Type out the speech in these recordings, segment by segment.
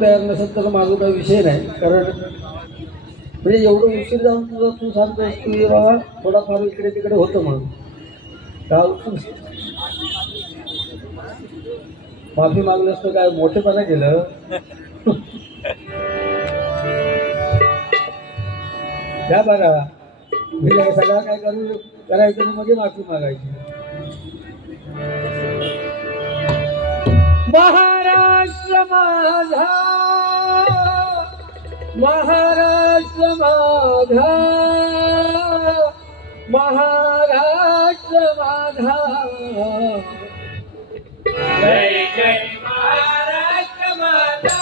तयार नसेल तर माझा काही विषय नाही, कारण म्हणजे एवढं उशीर जाऊन तुझं तू सांगतोस की बाबा थोडाफार इकडे तिकडे होतं म्हणून काल माफी मागलं असतं काय मोठेपणा केलं. त्या बघा मी सगळं काय करायचं आणि म्हणजे माफी मागायची. महाराष्ट्र माझा, महाराष्ट्र माझा, महाराष्ट्र माझा, जय जय महाराष्ट्र माझा,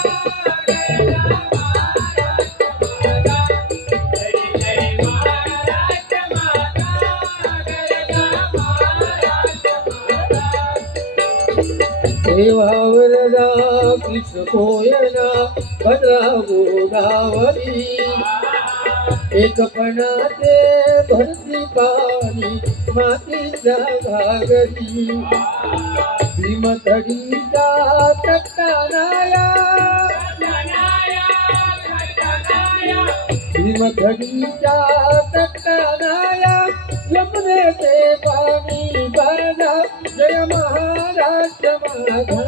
वरदा कृष्ण कोयना भद्रा गोदावरी, एकपणाचे भरती पाणी मातीच्या घागरी, भीमथडीचा तटानाया, भीमथडीच्या तटानाया, यमुनेचे पाणी बाजा, जय महाराष्ट्र माझा,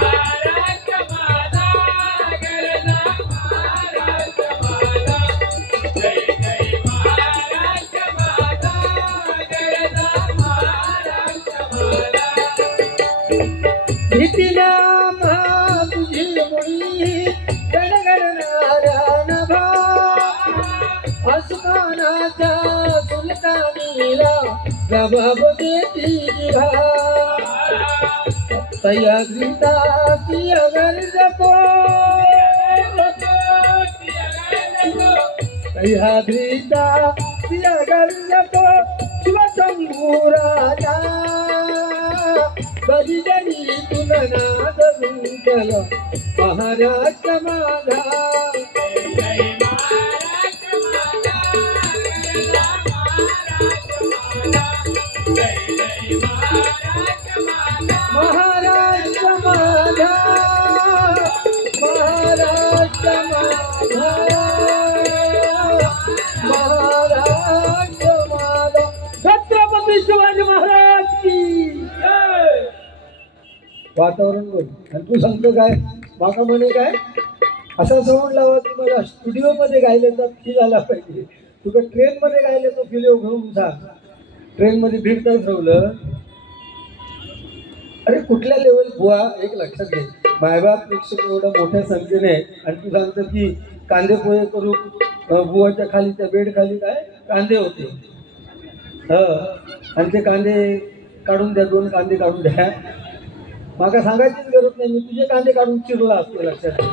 महाराष्ट्र माझा, गरजा महाराष्ट्र माझा, जय जय महाराष्ट्र माझा, गरजा महाराष्ट्र माझा. भीतीला तुझी मुळी गणगणणाऱ्या नभा, आसमानाच्या सुलतानीला जबाब देती जिभा, सह्याद्रीचा सिंहगड जपो, सह्याद्रीचा सिंहगड जपो, शिवशंभू राजा, कधी जरी तुलना धरून महाराष्ट्र माझा, महाराष्ट्र माझा, महाराष्ट्र माझा, महाराष्ट्र माझा, छत्रपती शिवाजी महाराज की जय. वातावरण बोल आणि तू सांगतो काय माका म्हणे काय असा साऊंड लावा की मला स्टुडिओ मध्ये गायले तर फील आला पाहिजे. तुला ट्रेन मध्ये गायले तो फील घेऊन सांग. ट्रेन मध्ये दीड तास ठेवलं. अरे कुठल्या लेवल बुवा एक लक्षात घे, मायबाप प्रेक्षक एवढ्या मोठ्या संख्येने आणि तू सांगतो की कांदे पोहे करू बुवाच्या खाली त्या बेड खाली काय कांदे होते आणि ते कांदे काढून द्या, 2 कांदे काढून द्या. माका सांगायचीच गरज नाही, मी तुझे कांदे काढून चिरला असते लक्षात घे.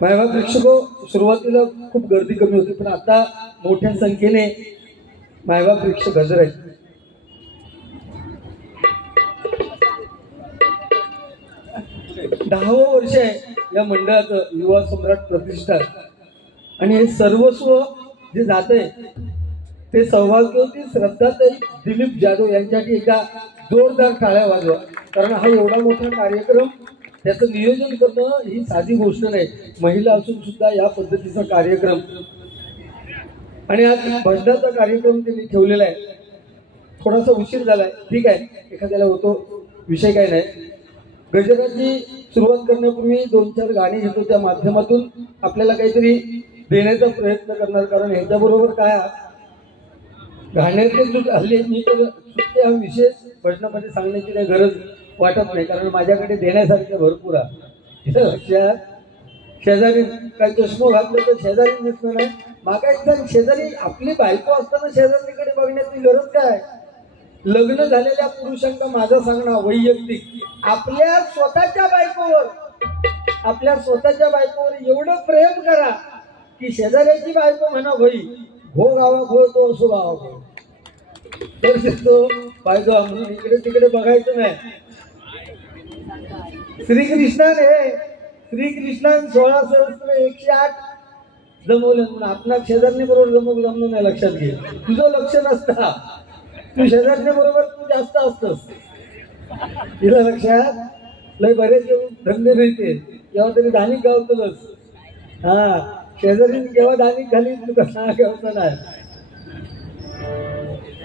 मायबाप प्रेक्षक सुरुवातीला खूप गर्दी कमी होती, पण आता मोठ्या संख्येने मायबाप प्रेक्षक हजर आहेत. दहावं वर्ष आहे या मंडळाचं, युवा सम्राट प्रतिष्ठान. आणि हे सर्वस्व जे जाते ते सौभाग्यवती श्रद्धाताई दिलीप जाधव यांच्यासाठी एका जोरदार टाळ्या वाजवा. कारण हा एवढा मोठा कार्यक्रम त्याचं नियोजन करणं ही साधी गोष्ट नाही. महिला असून सुद्धा या पद्धतीचा कार्यक्रम आणि आज भजनाचा कार्यक्रम त्यांनी ठेवलेला आहे. थोडासा उशीर झालाय, ठीक आहे, एखाद्याला होतो, विषय काय नाही. गजराची सुरुवात करण्यापूर्वी 2-4 गाणी घेतो, त्या माध्यमातून आपल्याला काहीतरी देण्याचा प्रयत्न करणार. कारण ह्याच्याबरोबर काय गाण्याचे हल्ली मी तर सुट्टे हा विशेष भजनामध्ये सांगण्याची काही गरज वाटत नाही, कारण माझ्याकडे देण्यासारख्या भरपूर आहे. लक्षात शेजारी काय चष्मो घातलं तर शेजारी दिसलं नाही. मागा एकदम शेजारी आपली बायको असताना शेजारीकडे बघण्याची गरज काय. लग्न झालेल्या पुरुषांना माझं सांगणं वैयक्तिक, आपल्या स्वतःच्या बायकोवर एवढं प्रेम करा की शेजाऱ्याची बायको म्हणा भाई हो गावा खो तो असो गावा खो, तर तो पाहिजे म्हणून इकडे तिकडे बघायचं नाही. श्रीकृष्णाने 16 सहस्त्र 108 जमवलं म्हणून आपला शेजारणी बरोबर जमवलं नाही. लक्षात घे, तुझं लक्ष नसता तू शेजारच्या बरोबर तू जास्त असतोस. तिला लक्षात लय बरेच धंदे राहते केव्हा तरी धानिक गावतलच. हा शेजारी केव्हा धानिक घाली तुका सांगा गावचा नाही.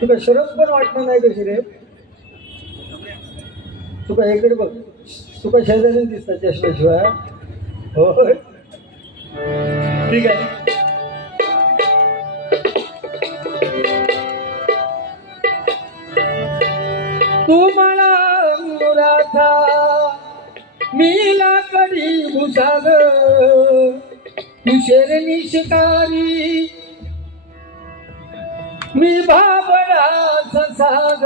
तुका शरम पण वाटणार नाही कशी रे. तुका इकडे बघ तुका शेजारी दिसतात चष्म्याशिवाय. होय ठीक आहे. तू मला अंगुराचा मी लाकडी भुसाग तू शेरणी शिकारी मी भाबडा साग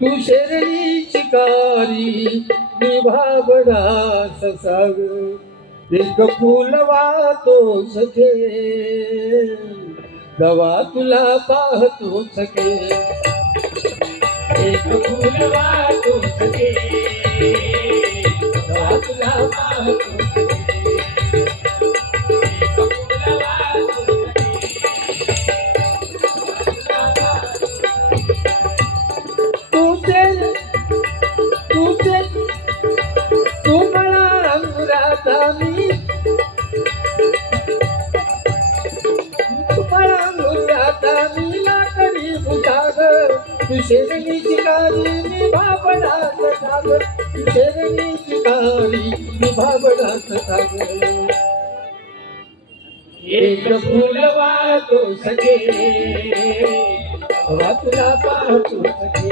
तू शेरणी शिकारी मी भाबडा साग एक फूल वाहतो सखे दवा तुला पाहतो सखे एक फूल वाहतो सखे दवा तुला पाहतो सखे एक फूल वाहतो तू मला अंगुराचा मी तुम्हाला अंगुराचा मी लाकडी भुसाग तू शेरणी शिकारी मी भाबडाच साग तू शेरणी शिकारी मी भाबडाच साग एक फूल वाहतो सखे तुला पाहतो सखे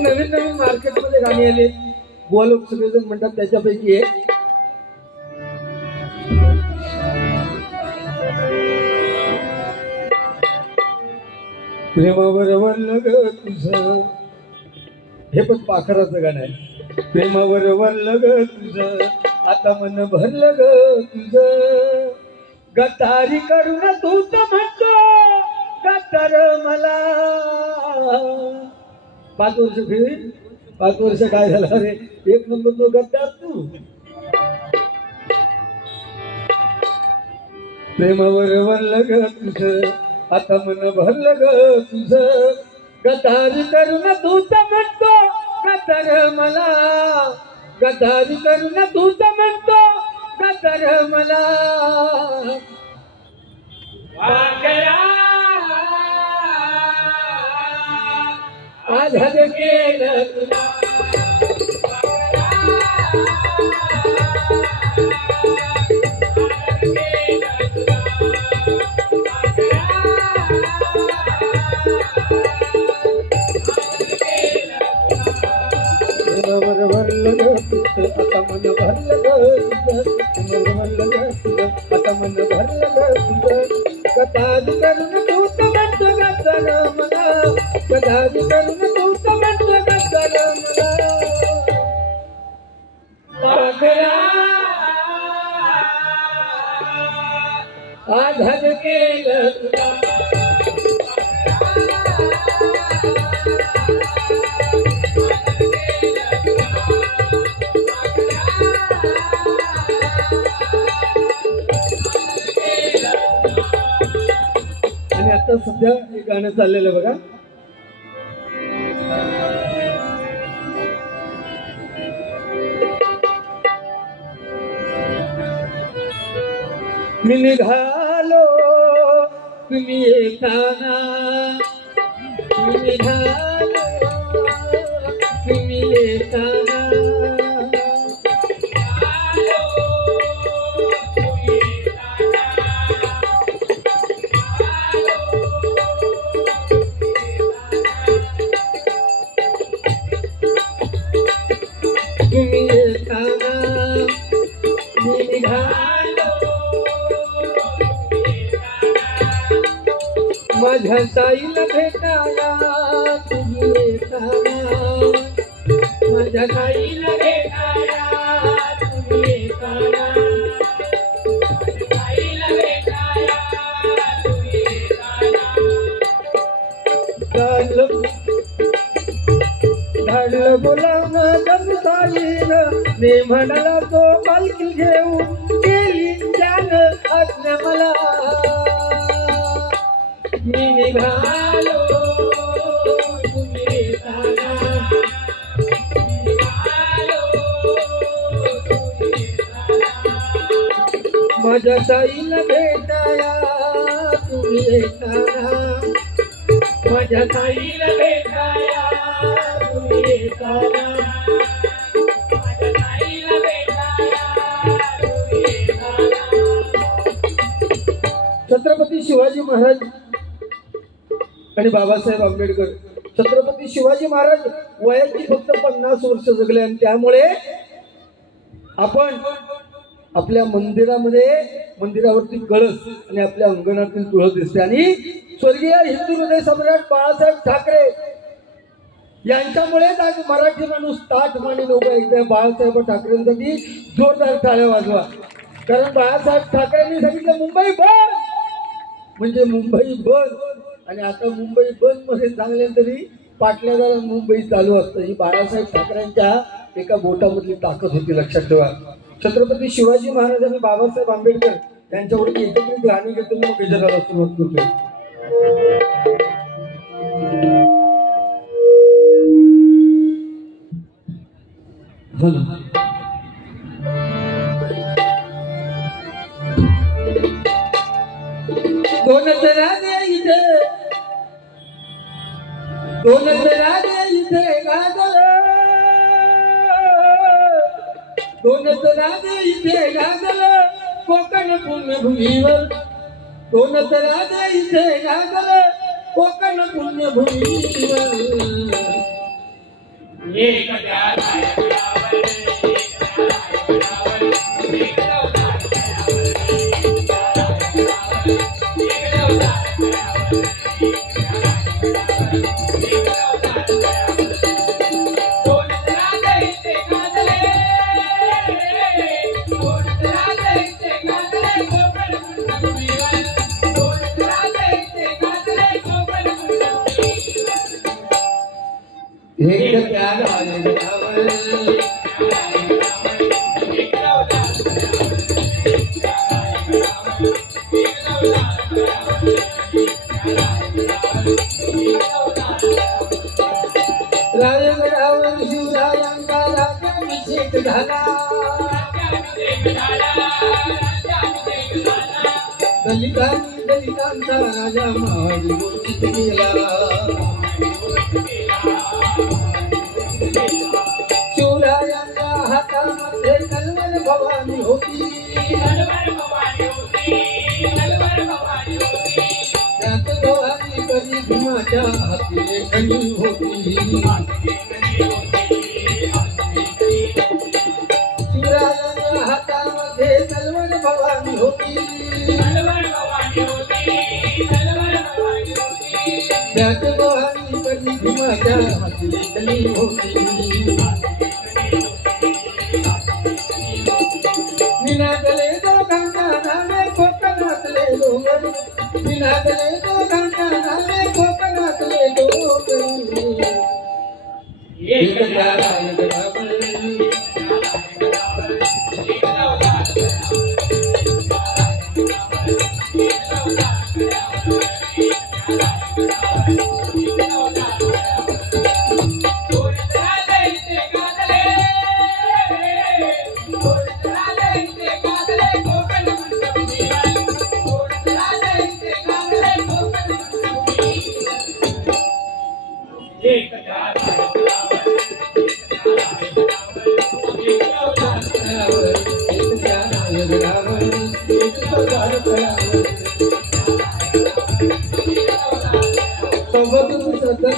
नवीन नवीन मार्केटमध्ये गाणी आली गोवा लोक सगळेजण म्हणतात त्याच्यापैकी एक प्रेमावर वरलं ग तुझं. हे पण पाखराचं गाणं आहे. प्रेमावर वरलं ग तुझं आता मन भरलं ग तुझं गटारी करून तू तर म्हणतो गटार मला. 5 वर्ष फिर 5 वर्ष काय झालं रे. एक नंबर तो गद्दार तू. प्रेमावर वरलं ग तुझं आता मन भरलं ग तुझं गटारी करून तू तर म्हणतो गटार मला. गटारी करून तू तर म्हणतो गटार मला. आझाद केलं तुला भरलं ग तुझं आता मन भरलं ग तुझं भरलं ग तुझं आता मन भरलं ग तुझं गटारी करून तू तर म्हणतो गटार मला. गटारी करून तू तर म्हणतो गटार मला. आझाद केलं तुला आणि आता सध्या एक गाणं चाललेलं बघा. मी निघालो तुम्ही येताना मी निघालो तुम्ही येताना तुम्ही येताना मी निघालो माझ्या ताईला भेटायला तुम्ही येताना. माझ्या ताईला भेटायला तुम्ही येताना. ताईला भेटायला तुम्ही येताना. काढलं गुलाम जमसाईन ने म्हणाला तो पालखी घेऊ गेली त्यानं आज्ञा मला मी निघालो तुम्ही येताना माझ्या साईला भेटाया तुम्ही येताना माझ्या साईला भेटाया तुम्ही येताना माझ्या साईला भेटाया तुम्ही येताना. छत्रपती शिवाजी महाराज आणि बाबासाहेब आंबेडकर. छत्रपती शिवाजी महाराज वयाची फक्त 50 वर्ष जगले आणि त्यामुळे आपण आपल्या मंदिरावरती कळस आणि आपल्या अंगणातील तुळस दिसते आणि स्वर्गीय हिंदू हृदय सम्राट बाळासाहेब ठाकरे यांच्यामुळेच आज मराठी माणूस ताठ मानेने उभा आहे. बाळासाहेब ठाकरेंसाठी जोरदार टाळ्या वाजवा. कारण बाळासाहेब ठाकरेंनी सांगितलं मुंबई बंद म्हणजे मुंबई बंद. आणि आता मुंबई बंद मध्ये चांगले तरी पाटल्याला मुंबई चालू असतं. ही बाळासाहेब ठाकरेंच्या एका बोटामधली ताकद होती, लक्षात ठेवा. छत्रपती शिवाजी महाराज आणि बाबासाहेब आंबेडकर यांच्यावरती एकत्रित गाणी घेतो मग गजराला सुरुवात करतो. दोनच राजे इथे गाजलं दोनच राजे इथे गाजलं कोकण पुण्यभूमीवर दोनच राजे इथे गाजलं कोकण पुण्यभूमीवर एक रावण शिवरायांचा राज्याभिषेक झाला दलितांचा राजा महाडी घोषित केला शिवरायांच्या हातामध्ये तलवार भवानी होती त्यात भवानी कधी भीमाच्या हाती लेखणी होती शिवरायांच्या हातामध्ये तलवार भवानी होती त्यात भवानी कधी भीमाच्या हाती लेखणी होती निनादले दोघांना नावे कोकणातले डोंगर निनादले दोघांना नावे कोकणातले डोंगर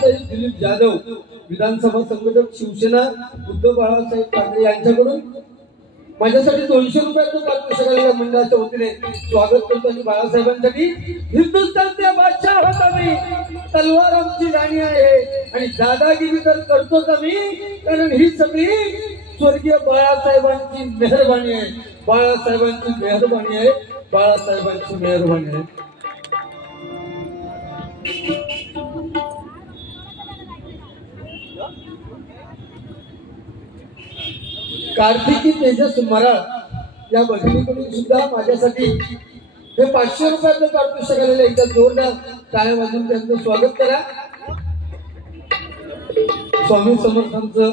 एक दिलीप जाधव विधानसभा संघटक शिवसेना उद्धव बाळासाहेब ठाकरे यांच्याकडून माझ्यासाठी 200 रुपयाचं पारितोषिक मंडळाच्या वतीने स्वागत करतो. आणि बाळासाहेबांसाठी हिंदुस्थानचे बादशाह होता मी तलवार आमची राणी आहे आणि दादागिरी तर करतोच आम्ही कारण ही सगळी स्वर्गीय बाळासाहेबांची मेहरबानी आहे. बाळासाहेबांची मेहरबानी आहे. बाळासाहेबांची मेहरबानी आहे. कार्तिकी तेजस मराळ या भगिनीकडून सुद्धा माझ्यासाठी हे 500 रुपयाचं पारितोषिक आलेलं. एकदा जोरदार टाळ्या वाजवून त्यांचं स्वागत करा. स्वामी समर्थांचं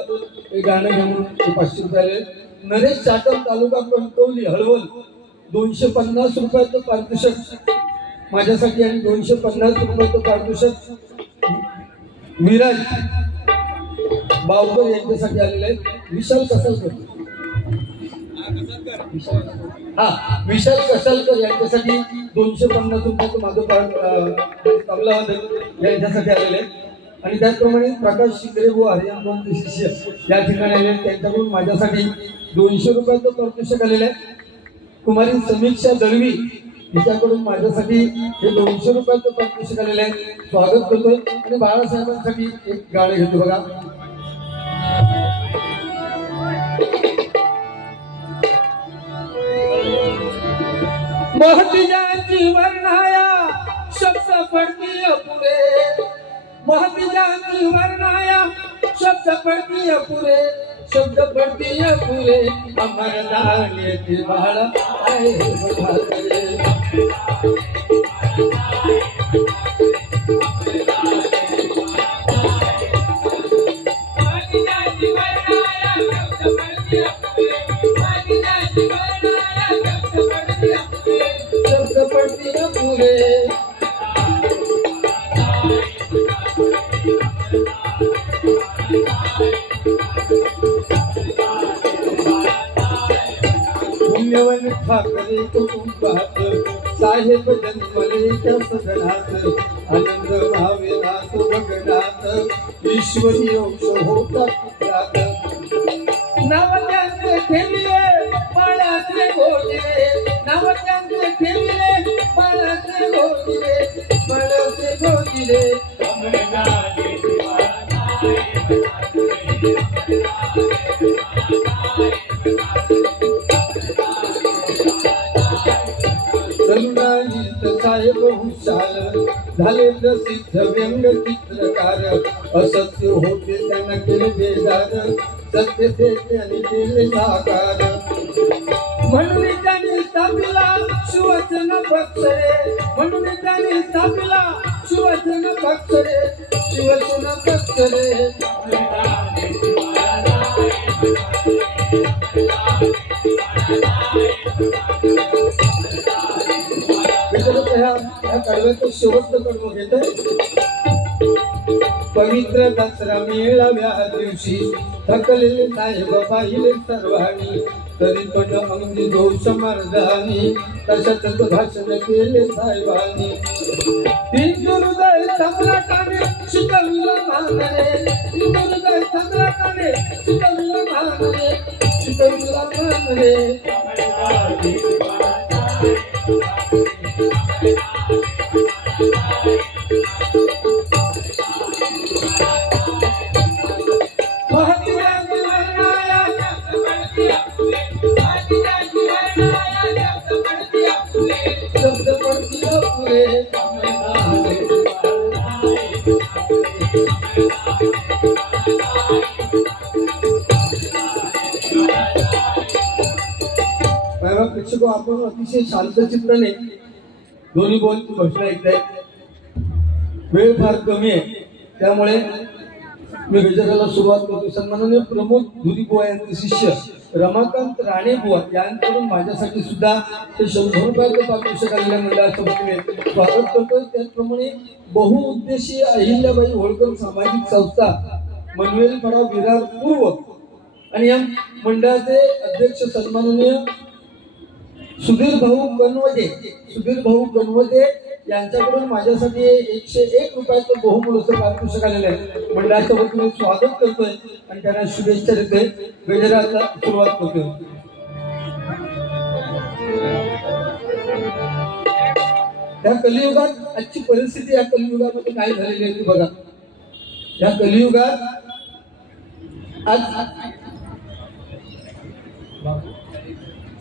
हे गाणं घेऊन 500 रुपये आले. नरेश चाकण तालुका कणकवली हळवल 250 रुपयाचं पारितोषिक माझ्यासाठी आणि 250 रुपयाचं पारितोषिक विराज बावकर यांच्यासाठी आलेलं आहे. विशाल कसालकर विशाल कसालकर यांच्यासाठी 250 रुपयाचं माझं तबला यांच्यासाठी आलेले आहे. आणि त्याचप्रमाणे प्रकाश शिंगरे व हरियाणचे शिष्य या ठिकाणी आले. त्यांच्याकडून माझ्यासाठी 200 रुपयाचं पारितोषिक आलेलं आहे. कुमारी समीक्षा दळवी हिच्याकडून माझ्यासाठी हे 200 रुपयाचं पारितोषिक आलेलं आहे. स्वागत करतो. आणि बाळासाहेबांसाठी एक गाणं घेतो बघा. महतीजांची वर्णाया शब्द पडती अपुरे, महतीजांची वर्णाया शब्द पडती अपुरे, शब्द पडती अपुरे, अमर नाण्याची बाळ आहे बघारे. शब्द पडती अपुरे, पुण्यवन ठाकरे कुटुंबात साहेब जन्मले त्या सदनात, आनंद भावे रात गगनात, ईश्वरी अंश होता पुत्रात. नाव त्यांचे ठेविले बाळाचे गोजिरे, नाव त्यांचे ठेविले बाळाचे गोजिरे, बाळाचे गोजिरे. तरुणाईत साहेब हुशार झाले प्रसिद्ध व्यंग चित्रकार, असत्य होते त्यांना केले बेजार, सत्य ते त्यांनी केले साकार. म्हणून त्यांनी स्थापिला सुवचन पक्षरे, म्हणून त्यांनी स्थापिला सुवचन पक्षरे, सुवचन पक्षरे. कडव्याचं शेवटचं कडवं घेत. पवित्र दसरा मेळाव्या दिवशी थकलेले साहेब पाहिले सर्वांनी, तरी पण अंगी दोष मर्दानी, तशाच भाषण केले साहेबांनी. हिंदुहृदय सम्राटाने शिकवलं मानरे, हिंदुहृदय सम्राटाने शिकवलं मानरे, शिकवलं मानरे. शब्द पडती अपुरे, प्रेक्षको आपण अतिशय शांत चित्ताने दोन्ही बोल घोषणा ऐकताय. वेळ फार कमी आहे त्यामुळे मी गजराला सुरुवात करतो. सन्माननीय प्रमोद धुरीबुवा यांचे शिष्य रमाकांत राणेबुवा यांकडून माझ्यासाठी सुद्धा ते 100 रुपयाचं पारितोषिक आलेल्या मंडळाच्या वतीने स्वागत करतो. त्याचप्रमाणे बहुउद्देशीय अहिल्याबाई होळकर सामाजिक संस्था मनवेलपाडा विरार पूर्व आणि या मंडळाचे अध्यक्ष सन्माननीय सुधीर भाऊ कनवते यांच्याकडून माझ्यासाठी 101 रुपयाचं बहुमूल्य पारितोषिक आलेलं आहे. मंडळाच्या वतीने स्वागत करतोय आणि त्यांना शुभेच्छा देतोय. गजराला सुरुवात करतोय. या कलियुगात आजची परिस्थिती या कलियुगामध्ये काय झालेली आहे ती बघा. या कलियुगात आज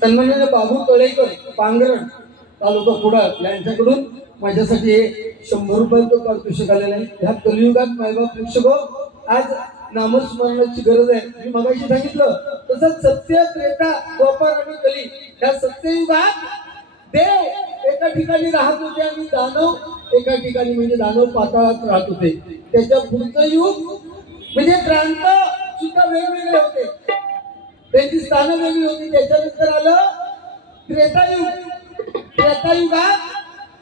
सन्माननीय बाबू तळेकर पांगरण तालुका कुडाळ यांच्याकडून माझ्यासाठी 100 रुपयाचं पारितोषिक आलेलं आहे. ह्या कलियुगात मायबाप प्रेक्षक आज नामस्मरणाची गरज आहे. मी मगाशी सांगितलं तसंच सत्य, त्रेता, द्वापर आणि कली या सत्ययुगात देव एका ठिकाणी राहत होते आणि दानव एका ठिकाणी, म्हणजे दानव पाताळात राहत होते. त्याच्या पुढचं युग म्हणजे प्रांत सुद्धा वेगवेगळे होते, त्यांची स्थानं वेगळी होती. त्याच्यानंतर आलं त्रेतायुग. त्रेतायुगात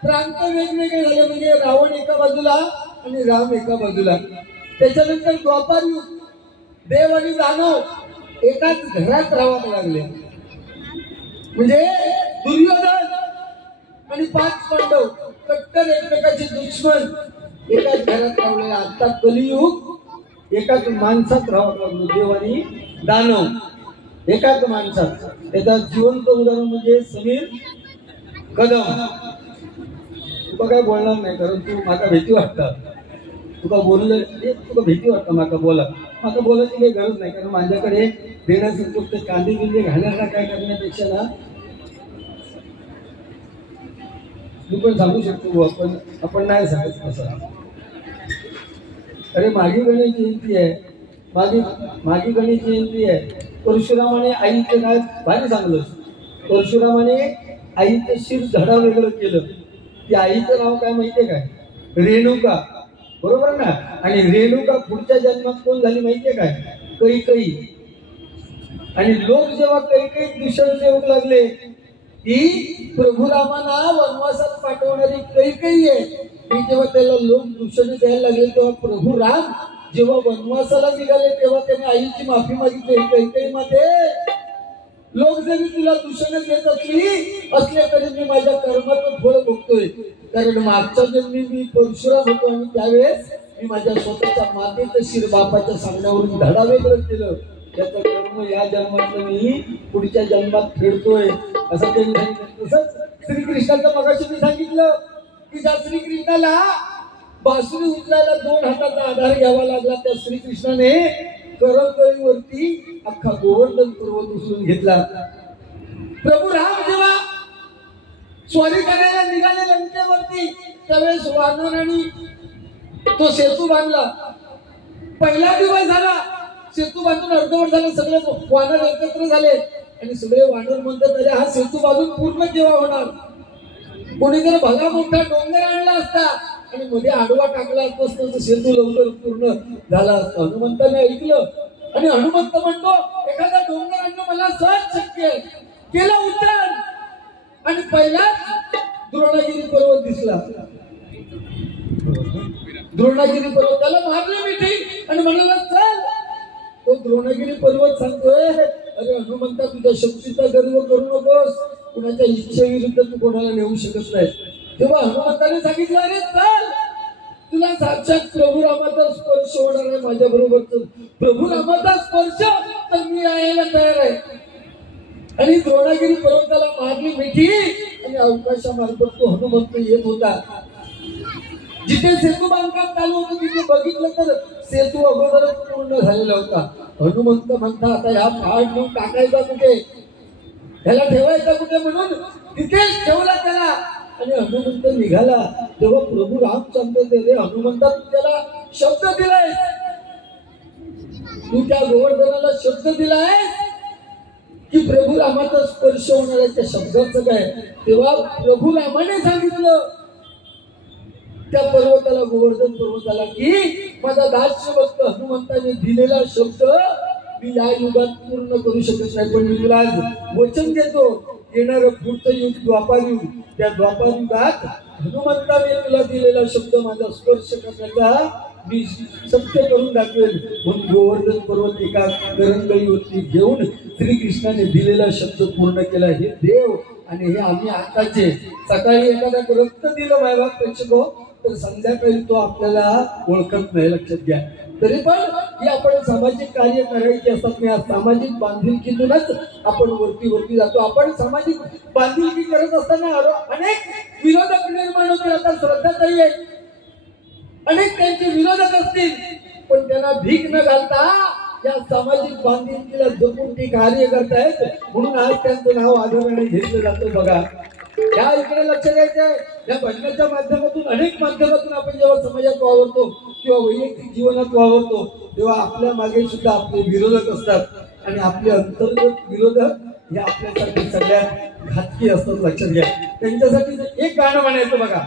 प्रांत वेगवेगळे झाले, म्हणजे रावण एका बाजूला आणि राम एका बाजूला. त्याच्यानंतर द्वापार युग, देव आणि दानव एकाच घरात राहायला लागले, म्हणजे दुर्योधन आणि 5 पांडव कट्टर एकमेकाचे दुश्मन एकाच घरात राहले. आता कलियुग एकाच माणसात राहावं लागलो, देव आणि दानव एकाच माणसात. त्याचा जिवंत उदाहरण म्हणजे समीर कदम. तुका काय बोलणार नाही, कारण तू माका भीती वाटतं. तुका बोललं तुका भीती वाटतं माका माका बोलायची काही गरज नाही, कारण माझ्याकडे देण्यासाठी कांदे बिंदे घालण्याचा काय करण्यापेक्षा ना मी पण सांगू शकतो. आपण नाही सांगत कसं. अरे मागी गणेश जयंती आहे, मागी गणेश जयंती आहे. परशुरामाने आईचं काय भारी सांगलं. परशुरामाने आईचं शिर धडा वेगळं केलं. ती आईचं नाव काय माहितीये काय? रेणुका, बरोबर ना. आणि रेणुका पुढच्या जन्मात कोण झाली माहितीये काय? कैकई. आणि लोक जेव्हा कैकई दूषण देऊ लागले, ही प्रभू रामाना वनवासात पाठवणारी कैकई आहे. ही जेव्हा त्याला लोक दूषण द्यायला लागले, तेव्हा प्रभू राम जेव्हा वनवासाला निघाले, तेव्हा त्याने आईची माफी मागितली. कैकई मध्ये लोक जरी तुला दूषण देत असले तरी मी माझ्या कर्माचं फळ भोगतोय, कारण मागच्या जन्मी मी परशुराम होतो आणि त्यावेळेस मी माझ्या स्वतःच्या मातेचं शिर बापाच्या सांगण्यावरून धडा वेगळं केलं. त्याचं कर्म या जन्मातलं मी पुढच्या जन्मात फेडतोय असं त्यांनी सांगितलं. तसंच श्रीकृष्णाचं मगाशी मी सांगितलं की ज्या श्रीकृष्णाला बासुरी उचलायला 2 हाताचा आधार घ्यावा लागला, त्या श्रीकृष्णाने करकळीवरती अख्खा गोवर्धन पर्वत उचलून घेतला. प्रभू राम जेव्हा स्वारी करायला निघाले लंकेवरती, त्यावेळेस वानरांनी तो सेतू बांधला. पहिला दिवस झाला, सेतू बांधून अर्धवट झालं, सगळे वानर एकत्र झाले आणि सगळे वानर म्हणतात अरे हा सेतू बांधून पूर्ण केव्हा होणार? कोणी जर भला मोठा डोंगर आणला असता आणि मध्ये आडवा टाकला असता तर सेतू लवकर पूर्ण झाला असता. हनुमंताने ऐकलं आणि हनुमंत म्हणतो एखादा डोंगर आणणं मला सहज शक्य आहे. केला उच्चार आणि पहिलाच द्रोणागिरी पर्वत दिसला. द्रोणागिरी पर्वताला मारले मिठी आणि म्हणाला चल. तो द्रोणागिरी पर्वत सांगतोय अरे हनुमंता तुझ्या शक्तीचा गर्व करू नकोस, कुणाच्या इच्छेविरुद्ध तू कोणाला नेऊ शकत नाही. तेव्हा हनुमंताने सांगितलं अरे चल, तुला साक्षात प्रभू रामाचा स्पर्श होणार आहे माझ्या बरोबर. प्रभू रामाचा स्पर्श तर मी यायला तयार आहे. आणि द्रोणागिरी पर्वताला मारली मिठी आणि अवकाशामार्फत तो हनुमंत येत होता. जिथे सेतू बांधकाम चालू होतं तिथे बघितलं तर सेतू अगोदरच पूर्ण झालेला होता. हनुमंत म्हणता आता ह्या पहाड नेऊन टाकायचा कुठे, ह्याला ठेवायचा कुठे, म्हणून तिथेच ठेवला त्याला. आणि हनुमंत निघाला तेव्हा प्रभू रामचंद्र रे हनुमंता तू त्याला शब्द दिलाय, तू त्या गोवर्धनाला शब्द दिलाय की प्रभू रामाचा स्पर्श होणार आहे. त्या शब्दाचं काय? तेव्हा प्रभू रामाने सांगितलं त्या पर्वताला, गोवर्धन पर्वताला, की माझा दास्य भक्त हनुमंताने दिलेला शब्द मी या युगात पूर्ण करू शकत नाही, पण मी तुला आज वचन देतो येणारं पुढचं युग द्वापार युग, त्या द्वापार युगात हनुमंताने तुला दिलेला शब्द माझा स्पर्श करण्याचा मी सत्य करून दाखवेल. म्हणून गोवर्धन पर्वत एका करंगळीवरती घेऊन श्रीकृष्णाने दिलेला शब्द पूर्ण केला. हे देव आणि हे आम्ही आताचे. सकाळी एखादा रक्त दिलं मायबाप प्रेक्षको तर संध्याकाळी तो आपल्याला ओळखत नाही, लक्षात घ्या. तरी पण ही आपण सामाजिक कार्य करायची असतात. या सामाजिक बांधिलकीतूनच आपण वरती जातो. आपण सामाजिक बांधिलकी करत असताना अनेक विरोधक निर्माण होतील. आता श्रद्धाताई आहे, अनेक त्यांचे विरोधक असतील, पण त्यांना भीक न घालता या सामाजिक बांधिलकीला जपून ती कार्य करतायत, म्हणून आज त्यांचं नाव आदराने घेतलं जातं. बघा या इकडे लक्ष द्यायचंय. या भजनाच्या माध्यमातून, अनेक माध्यमातून आपण जेव्हा समाजात वावरतो किंवा वैयक्तिक जीवनात वावरतो तेव्हा आपल्या मागे सुद्धा आपले विरोधक असतात आणि आपले अंतर्गत विरोधक हे आपल्यासाठी सगळ्यात घातकी असतात, लक्षात घ्या. त्यांच्यासाठी एक गाणं म्हणायचं बघा.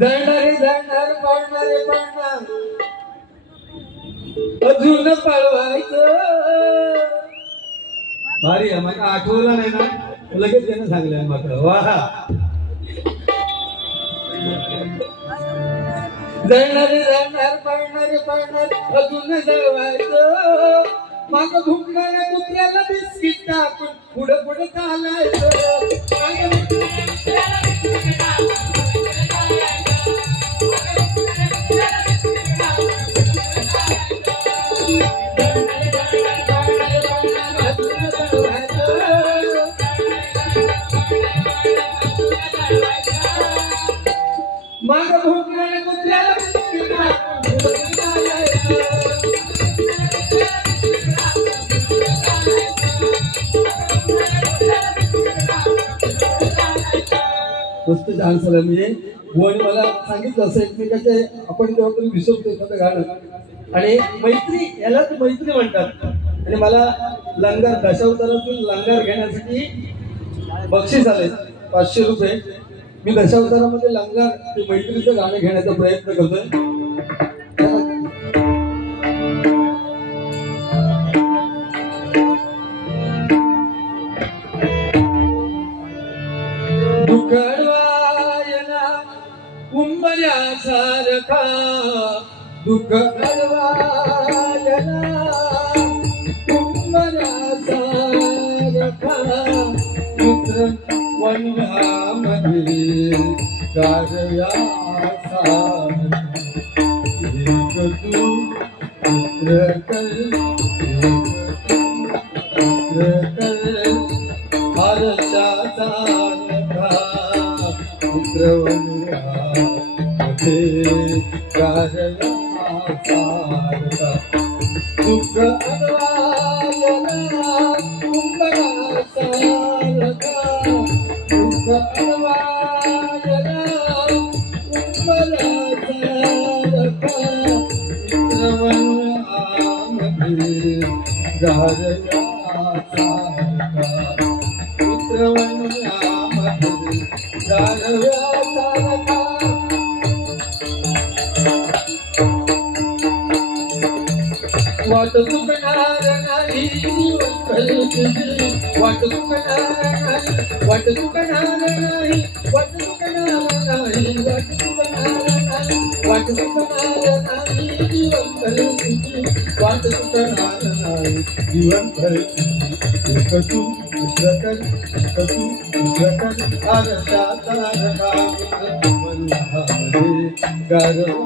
जाणारे जाणार पाळणारे पाळणार अजून पळवायचं. भारी आहे, मला आठवलं नाही ना, लगेच त्यानं सांगलं मात्र. वा, जाणारे जाणार पाळणारे पाळणार अजून जळवायचं. माग भुंकणाऱ्या कुत्र्याला बिस्किट टाकून पुढं पुढं चालायचं. माग भुंकणाऱ्या कुत्र्याला बिस्किट टाकून पुढं चालायचं. मस्त छान झालं. म्हणजे बुवाने मला सांगितलं असं एकमेकाचे आपण जेव्हा तरी विसरतो एखादं गाणं, आणि मैत्री यालाच मैत्री म्हणतात. आणि मला लंगर दशावतारातून लंगर घेण्यासाठी बक्षीस आले 500 रुपये. मी दशावतारामध्ये लंगर ते मैत्रीचं गाणं घेण्याचा प्रयत्न करतोय. सारखा दुःख अडवायला कुंभरा सारखा मित्र वनव्यामध्ये कार्या सारखा एक तू मित्र कर हर्षा सारखा मित्र वनव्या दुःख अडवायला कुंभरा सारखा दुःख अडवायला कुंभरा सारखा मित्रवनामध्ये गारया सारखा मित्रवनामध्ये गारया सारखा. वाट चुकणार नाही वाट चुकणार नाही वाट चुकणार नाही वाट चुकणार नाही वाट चुकणार नाही वाट चुकणार नाही जीवन भरती वाट चुकणार नाही जीवन भरती. कसू दुसरं कसू दुसरं आरशा तारका मल्हारे गारवा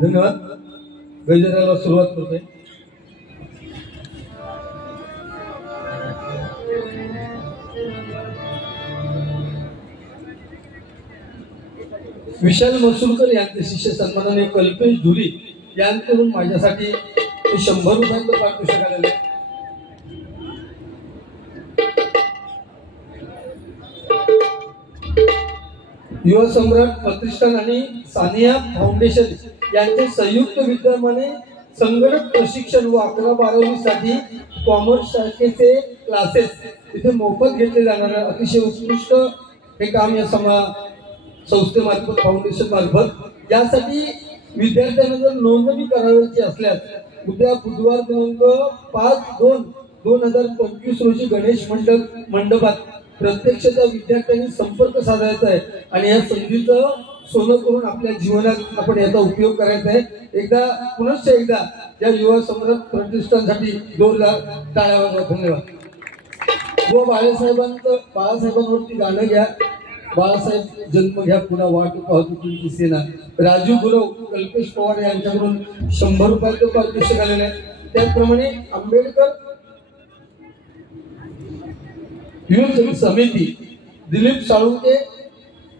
धन्यवाद. गजराला सुरुवात करतोय. विशाल मसूरकर यांचे शिष्य सन्मानाने कल्पेश धुरी यांकडून माझ्यासाठी 100 रुपयांचं पारितोषिक आलेलं आहे. युवा सम्राट प्रतिष्ठान आणि सानिया फाउंडेशन यांचे संयुक्त विद्यमाने संगणक प्रशिक्षण व 11-12वी साठी कॉमर्स शाखेचे क्लासेस इथे मोफत घेतले जाणार. अतिशय उत्कृष्ट हे काम या संस्थेमार्फत फाउंडेशन मार्फत. यासाठी विद्यार्थ्यांना जर नोंदणी करायची असल्यास उद्या बुधवार दिनांक 5/2/2025 रोजी गणेश मंडपात प्रत्यक्ष त्या विद्यार्थ्यांनी संपर्क साधायचा आहे आणि या संधीचं सोनं करून आपल्या जीवनात आपण याचा उपयोग करायचा आहे. पुनश्च एकदा या युवा सम्राट प्रतिष्ठानसाठी जोरदार टाळ्या वाजवा. धन्यवाद. व बाळासाहेबांवरती गाणं घ्या. बाळासाहेब जन्म घ्या पुन्हा वाट पाहतो तुमची सेना, राजू गुरव कल्पेश पवार यांच्याकडून 100 रुपयाचं पारितोषिक आलेलं आहे. त्याचप्रमाणे आंबेडकर युवक समिती दिलीप साळुंके,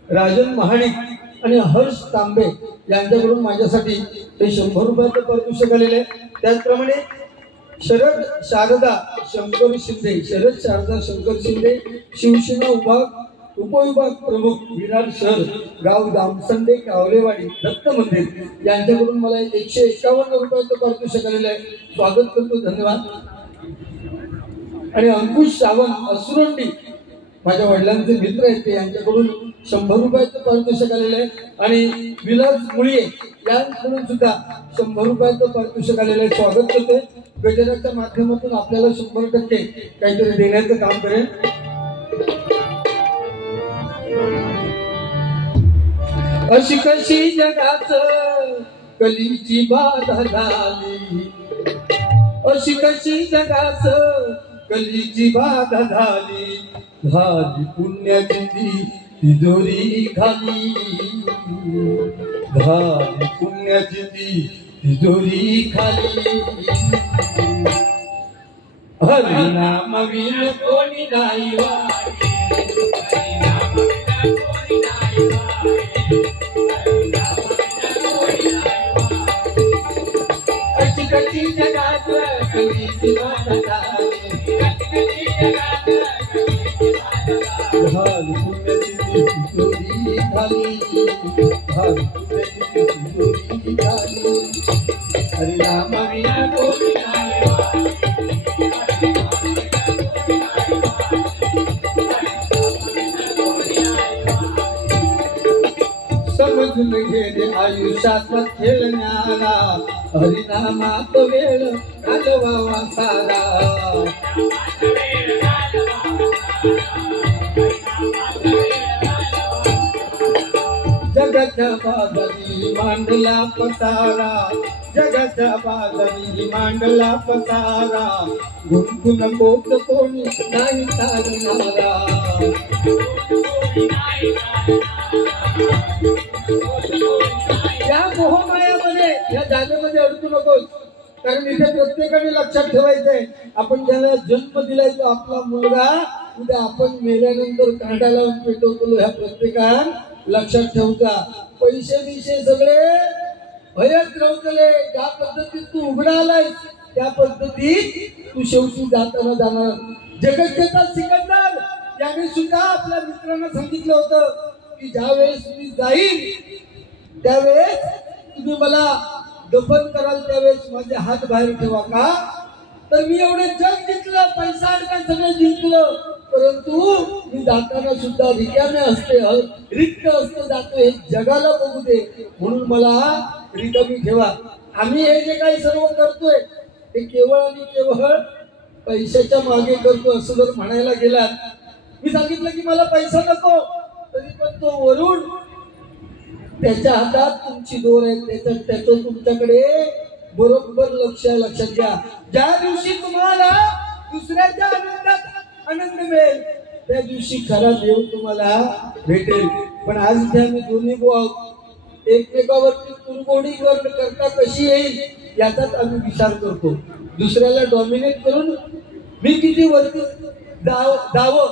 राजन महाडिक आणि हर्ष तांबे यांच्याकडून माझ्यासाठी ते 100 रुपयाचं पारितोषिक आलेलं आहे. त्याचप्रमाणे शरद शारदा शंकर शिंदे, शरद शारदा शंकर शिंदे शिवसेना उपविभाग प्रमुख विरार शहर गाव दामसंडे कावलेवाडी दत्त मंदिर यांच्याकडून मला 151 रुपयाचं पारितोषिक आलेलं आहे. स्वागत करतो, धन्यवाद. आणि अंकुश सावंत असुरंडी माझ्या वडिलांचे मित्र आहेत ते, यांच्याकडून 100 रुपयाचं पारितोषिक आलेलं आहे. आणि विलास मुळीये यांच्याकडून सुद्धा 100 रुपयाचं पारितोषिक आलेलं आहे. स्वागत करते. गजराच्या माध्यमातून आपल्याला 100% काहीतरी देण्याचं काम करेल. अशी कशी जगाच कलीची बाधा झाली, अशी कशी जगाच कलीची बाधा झाली, झाली पुण्याची तिजोरी खाली, झाली पुण्याची तिजोरी खाली. हरिनाम विन कोणी नाही अशी कशी जगात कलीची बाधा झाली, झाली पुण्याची तिजोरी खाली, झाली पुण्याची तिजोरी खाली. हरिनाम विन कोणी नाही समजून घे आयुष्यात खेळण्याला, हरिनामात वेळ घालवावा सारा. जगाच्या बाजारी मांडला पसारा, जगाच्या बाजारी मांडला पसारा, गुंतून कोट कोणी नाही तारणारा. या मोहमायामध्ये या जागेमध्ये अडकू नकोस, कारण इथे प्रत्येकाने लक्षात ठेवायचंय आपण ज्याला जन्म दिलाय तो आपला मुलगा उद्या आपण मेल्यानंतर कांडाला पेटवतो. ह्या प्रत्येकान लक्षात ठेवता. पैसे बिशे सगळे भयच राहतले. ज्या पद्धतीत तू उघडा आलाय त्या पद्धतीत तू शेवटी जाताना जाणार. जगज्जेता सिकंदर याने सुद्धा आपल्या मित्रांना सांगितलं होतं की ज्यावेळेस मी जाईल त्यावेळेस तुम्ही मला दफन कराल त्यावेळेस माझे हात बाहेर ठेवा. का तर मी एवढे जग जिंकलं, पैसा अडका सगळं जिंकलं, परंतु मी जाताना सुद्धा रिकामे असते, रिक्त असते जातो. हे जगाला बघू दे म्हणून मला रिकामी ठेवा. आम्ही हे जे काही सर्व करतोय हे केवळ आणि केवळ पैशाच्या मागे करतो असं जर म्हणायला गेलात. मी सांगितलं की मला पैसा नको, तरी पण तो वरून त्याच्या हातात तुमची दोर आहे, त्याचं तुमच्याकडे बरोबर लक्षात घ्या. ज्या दिवशी तुम्हाला दुसऱ्याच्या आनंदात आनंद मिळेल त्या दिवशी खरा देव तुम्हाला भेटेल. पण आज इथे आम्ही दोन्ही एकमेकावरती कुरगोडी करता कशी येईल याचाच आम्ही विचार करतो. दुसऱ्याला डॉमिनेट करून मी किती वरती जावं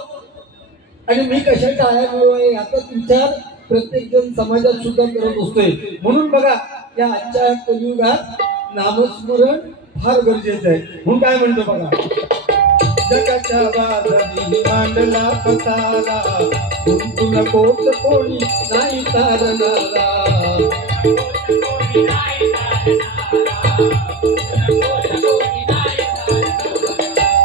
आणि मी कशाच्या आया मिळवाय याचाच विचार प्रत्येक जण समाजात सुद्धा करत असतोय. म्हणून बघा या आजच्या कलियुगात नामस्मरण फार गरजेचं आहे. म्हणून काय म्हणतो बघा, जगाच्या बाजारी मांडला पसारा, गुंतून कोट कोणी नाही तारणारा.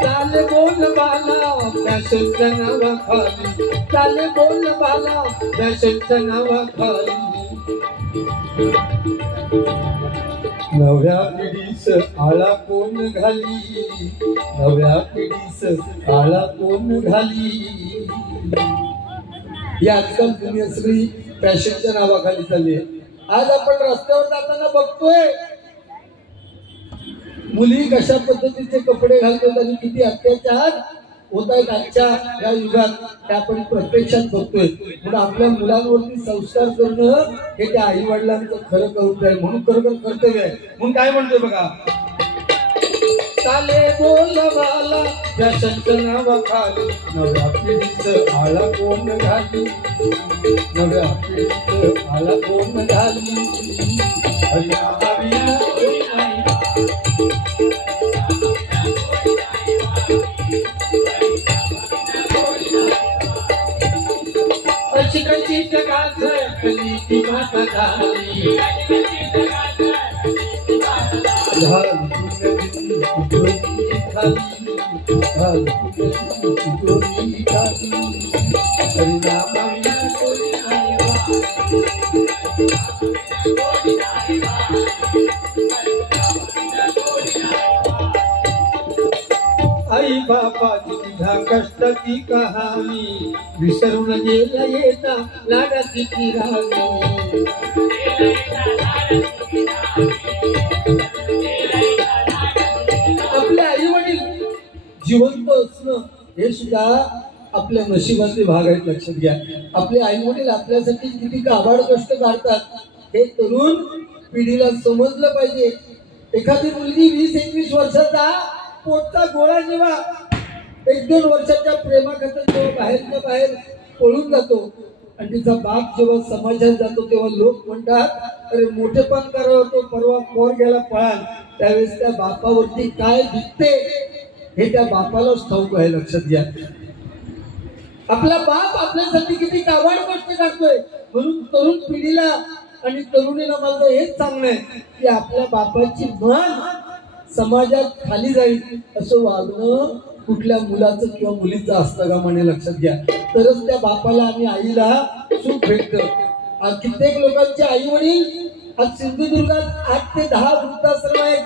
चाले बोल बाला फॅशनच्या नावाखाली, चाले बोल बाला फॅशनच्या नावाखाली. नव्या पिढीस आळा कोण घाली, नव्या पिढीस आळा कोण घाली. ही आजकाल दुनिया सगळी फॅशनच्या नावाखाली चालली आहे. आज आपण रस्त्यावर जाताना बघतोय मुली कशा पद्धतीचे कपडे घालतात आणि किती अत्याचार होत आहेत आजच्या या युगात ते आपण प्रत्यक्षात बघतोय. म्हणून आपल्या मुलांवरती संस्कार करणं हे त्या आई वडिलांचं खरं कर्तव्य आहे. म्हणून खरोखर कर्तव्य आहे. म्हणून काय म्हणतोय बघा, चाले बोलवाला फॅशनच्या नावाखाली नव्या पिढीचं आळा कोण घाली, नव्या पिढीचं आळा कोण घाली. अशी जगात कली ती माता झाली, आई बापाची तुझ्या कष्टाची कहाणी विसरून गेला येता लाडाची ती राणी. आपले आई वडील जिवंत असणं हे सुद्धा आपल्या नशिबाचे भाग आहेत. लक्षात घ्या, आपले आई वडील आपल्यासाठी किती काबाड कष्ट काढतात हे तरुण पिढीला समजलं पाहिजे. एखादी मुलगी 20-21 वर्षाचा पोटचा गोळा जेव्हा 1-2 वर्षाच्या प्रेमाखातर जेव्हा बाहेरच्या बाहेर पळून जातो आणि तिचा बाप जेव्हा समाजात जातो तेव्हा लोक म्हणतात अरे मोठेपण करावं तो परवा पोर गेला पळाल. त्यावेळेस त्या बापावरती काय दिसते हे त्या बापालाच ठाऊक आहे. लक्षात घ्या, आपला बाप आपल्यासाठी किती काबाड कष्ट करतोय. म्हणून तरुण पिढीला आणि तरुणीला मला हेच सांगणं आहे की आपल्या बापाची मान समाजात खाली जाईल असं वागणं कुठल्या मुलाचं किंवा मुलीचं असतं का म्हणे. लक्षात घ्या, तरच त्या बापाला आणि आईला सुख भेटतं. कित्येक लोकांचे आई वडील आज सिंधुदुर्गात 8 ते 10 वृद्धाश्रम आहेत.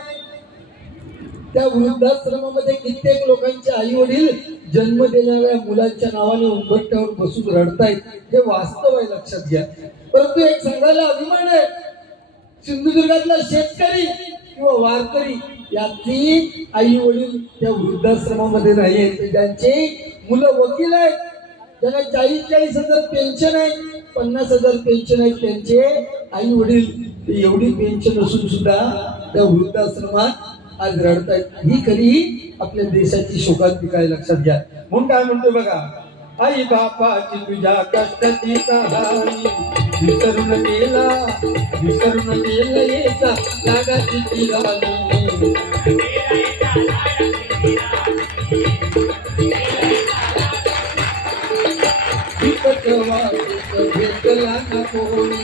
त्या वृद्धाश्रमामध्ये कित्येक लोकांचे आई वडील जन्म देणाऱ्या मुलांच्या नावाने उंबरठ्यावर बसून रडतायत. हे वास्तव आहे. लक्षात घ्या, परंतु एक सांगायला अभिमान आहे, सिंधुदुर्गातला शेतकरी किंवा वारकरी याची आई वडील त्या वृद्धाश्रमामध्ये नाही आहेत. ज्यांचे मुलं वकील आहेत, ज्यांना 40,000 पेन्शन आहे, 50,000 पेन्शन आहे, त्यांचे आई वडील एवढी पेन्शन असून सुद्धा त्या वृद्धाश्रमात आज रडतायत. ही खरी आपल्या देशाची शोकांतिका आहे. लक्षात घ्या, म्हणून काय म्हणतोय बघा, आई बापाची तुझ्या कष्टाची कहाणी विसरून गेला येता लाडाची ती राणी. बिकट वाटेत भेटला ना कोणी,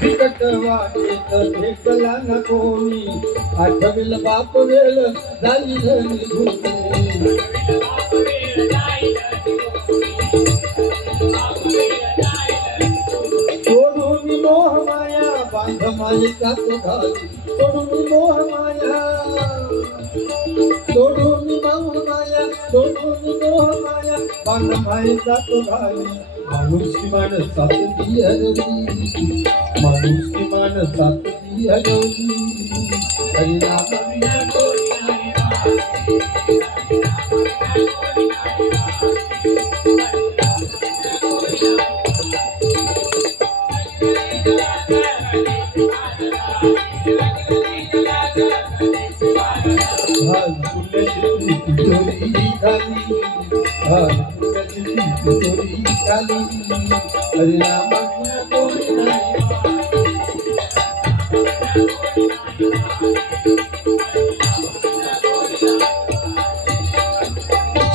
बिकट वाटेत भेटला ना कोणी, आठवेल बाप वेळ झाली निघून. सोडून मोह माया बांध मायेचा तो घाली, सोडून मोह माया, सोडून मोह माया, सोडून मोह माया बांध मायेचा तो घाली. माणूस की माणसात ती हरवली, माणूस की माणसात ती हरवली.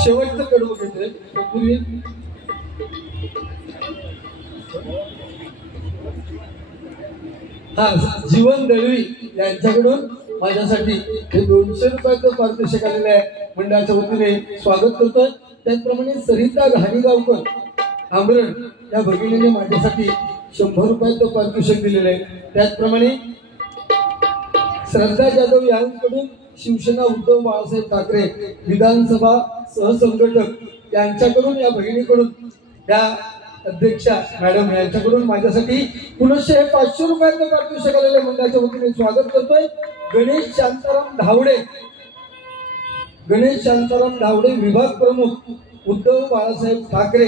शेवटचं कडवं घेतोय पूर्वी जीवन दळवी यांच्याकडून माझ्यासाठी हे 200 रुपयाचं पारितोषिक आलेलं आहे. मंडळाच्या वतीने स्वागत करतोय. त्याचप्रमाणे सरिता घाणीगावकर आमरण या भगिनीने माझ्यासाठी 100 रुपयाचं पारितोषिक दिलेलं आहे. त्याचप्रमाणे श्रद्धा जाधव यांकडून शिवसेना उद्धव बाळासाहेब ठाकरे विधानसभा सहसंघटक यांच्याकडून या भगिनीकडून त्या अध्यक्षा मॅडम यांच्याकडून माझ्यासाठी पुनश्च हे 500 रुपयाचं पारितोषिक आलेलं मंडळाच्या वतीने स्वागत करतोय. गणेश शांताराम धावडे, गणेश शांताराम धावडे विभाग प्रमुख उद्धव बाळासाहेब ठाकरे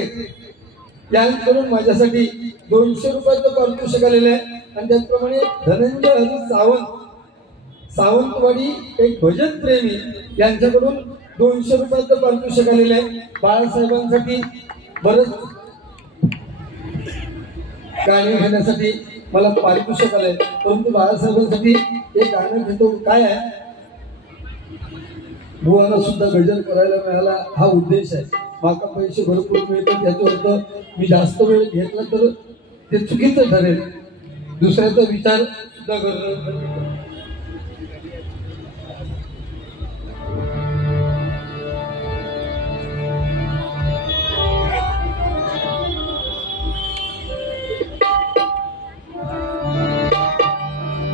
यांकडून माझ्यासाठी 200 रुपयाचं पारितोषिक आलेलं आहे. आणि त्याचप्रमाणे धनंजय हरी सावंतवाडी एक भजन प्रेमी यांच्याकडून 200 रुपयाचं पारितोषिक आलेलं आहे. बाळासाहेबांसाठी बरंच गाणे घेण्यासाठी मला पारितोषिक आलंय, परंतु बाळासाहेबांसाठी एक गाणं घेतो. काय आहे, बुवाला सुद्धा गजल करायला मिळाला हा उद्देश आहे. माका पैसे भरपूर मिळतात त्याचा अर्थ मी जास्त वेळ घेतला तर ते चुकीचं ठरेल. दुसऱ्याचा विचार सुद्धा करणं.